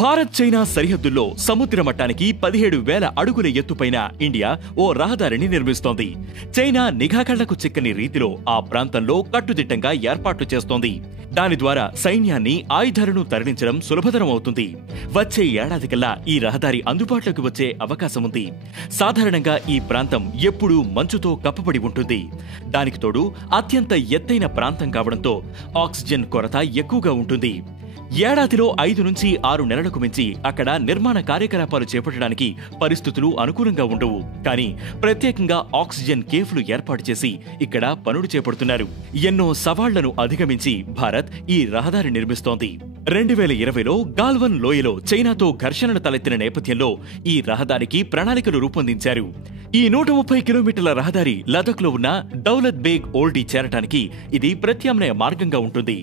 Bharat China సరిహద్దుల్లో సముద్ర మట్టానికి 17,000 అడుగుల ఎత్తుపైన ఇండియా ఓ రహదారిని నిర్మిస్తోంది. చైనా నిఘా కళ్లకు చిక్కని రీతిలో ఆ ప్రాంతంలో కట్టుదిట్టంగా ఏర్పాట్లు చేస్తోంది. దాని ద్వారా సైన్యాన్ని, ఆయుధాలను తరలించడం సులభతరం అవుతుంది. వచ్చే ఏడాదికల్లా ఈ రహదారి అందుబాటులోకి వచ్చే అవకాశముంది. సాధారణంగా ఈ ప్రాంతం ఎప్పుడూ మంచుతో కప్పబడి ఉంటుంది. దానికి తోడు అత్యంత ఎత్తైన ప్రాంతం కావడంతో ఆక్సిజన్ కొరత ఎక్కువగా ఉంటుంది. ఏడాదిలో 5 నుంచి 6 నెలలకు మించి అక్కడ నిర్మాణ కార్యకలాపాలు చేపట్టడానికి పరిస్థితులు అనుకూలంగా ఉండవు. కానీ ప్రత్యేకంగా ఆక్సిజన్ కేఫ్లు ఏర్పాటు చేసి ఇక్కడ పనులు చేపడుతున్నారు. ఎన్నో సవాళ్లను అధిగమించి భారత్ ఈ రహదారి నిర్మిస్తోంది. 2020లో గాల్వన్ లోయలో చైనాతో ఘర్షణలు తలెత్తిన నేపథ్యంలో ఈ రహదారికి ప్రణాళికలు రూపొందించారు. ఈ 130 కిలోమీటర్ల రహదారి లదఖ్లో ఉన్న దౌలత్ బేగ్ ఓల్డీ చేరటానికి ఇది ప్రత్యామ్నాయ మార్గంగా ఉంటుంది.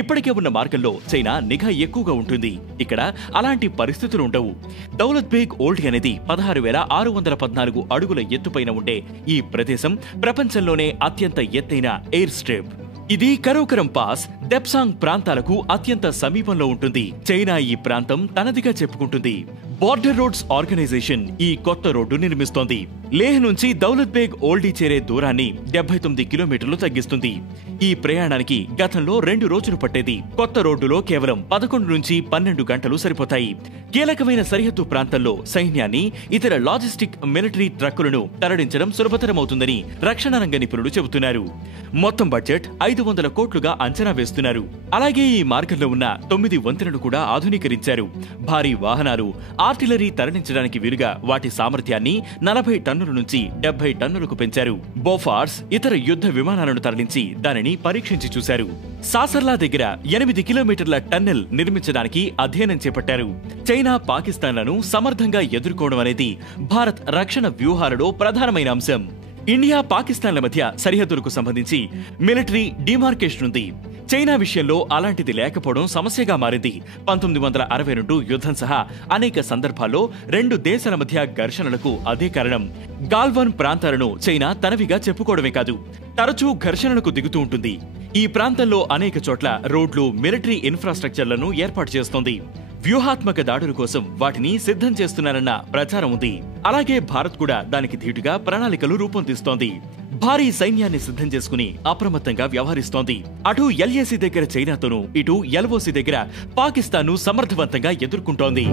ఇప్పటికే ఉన్న మార్గంలో చైనా నిఘా ఎక్కువగా ఉంటుంది. ఇక్కడ అలాంటి పరిస్థితులు ఉండవు. దౌలత్ బేగ్ ఓల్డీ అనేది 16,614 అడుగుల ఎత్తుపైన ఉండే ఈ ప్రదేశం ప్రపంచంలోనే అత్యంత ఎత్తైన ఎయిర్ స్ట్రిప్. ఇది కరోకరం పాస్, దెప్సాంగ్ ప్రాంతాలకు అత్యంత సమీపంలో ఉంటుంది. చైనా ఈ ప్రాంతం తనదిగా చెప్పుకుంటుంది. బార్డర్ రోడ్స్ ఆర్గనైజేషన్ ఈ కొత్త రోడ్డు నిర్మిస్తోంది. లేహ్ నుంచి దౌలత్ బేగ్ ఓల్డీ చేరే దూరాన్ని 79 కిలోమీటర్లు తగ్గిస్తుంది. ఈ ప్రయాణానికి గతంలో 2 రోజులు పట్టేది. కొత్త రోడ్డులో కేవలం 11 నుంచి 12 గంటలు సరిపోతాయి. కీలకమైన సరిహద్దు ప్రాంతంలో సైన్యాన్ని, ఇతర లాజిస్టిక్ మిలిటరీ ట్రక్కులను తరలించడం సులభతరమవుతుందని రక్షణ రంగ నిపుణులు చెబుతున్నారు. మొత్తం బడ్జెట్ 500 కోట్లుగా అంచనా వేస్తున్నారు. అలాగే ఈ మార్గంలో ఉన్న 9 వంతెనలు కూడా ఆధునీకరించారు. భారీ వాహనాలు, ఆర్టిలరీ తరలించడానికి వీలుగా వాటి సామర్థ్యాన్ని 40 టన్నుల నుంచి 70 టన్నులకు పెంచారు. బోఫార్స్ ఇతర యుద్ధ విమానాలను తరలించి దానిని పరీక్షించి చూశారు. సాసర్లా దగ్గర 8 కిలోమీటర్ల టన్నెల్ నిర్మించడానికి అధ్యయనం చేపట్టారు. చైనా, పాకిస్తాన్లను సమర్థంగా ఎదుర్కోవడం అనేది భారత్ రక్షణ వ్యూహాలలో ప్రధానమైన అంశం. ఇండియా, పాకిస్తాన్ల మధ్య సరిహద్దులకు సంబంధించి మిలిటరీ డిమార్కేషన్ ఉంది. చైనా విషయంలో అలాంటిది లేకపోవడం సమస్యగా మారింది. 1962 యుద్ధం సహా అనేక సందర్భాల్లో 2 దేశాల మధ్య ఘర్షణలకు అదే కారణం. గాల్వన్ ప్రాంతాలను చైనా తనవిగా చెప్పుకోవడమే కాదు, తరచూ ఘర్షణలకు దిగుతూ ఉంటుంది. ఈ ప్రాంతంలో అనేక చోట్ల రోడ్లు, మిలిటరీ ఇన్ఫ్రాస్ట్రక్చర్లను ఏర్పాటు చేస్తోంది. వ్యూహాత్మక దాడుల కోసం వాటిని సిద్ధం చేస్తున్నారన్న ప్రచారం ఉంది. అలాగే భారత్ కూడా దానికి ధీటుగా ప్రణాళికలు రూపొందిస్తోంది. భారీ సైన్యాన్ని సిద్ధం చేసుకుని అప్రమత్తంగా వ్యవహరిస్తోంది. అటు LAC దగ్గర చైనాతోనూ, ఇటు LOC దగ్గర పాకిస్తాన్ను సమర్థవంతంగా ఎదుర్కొంటోంది.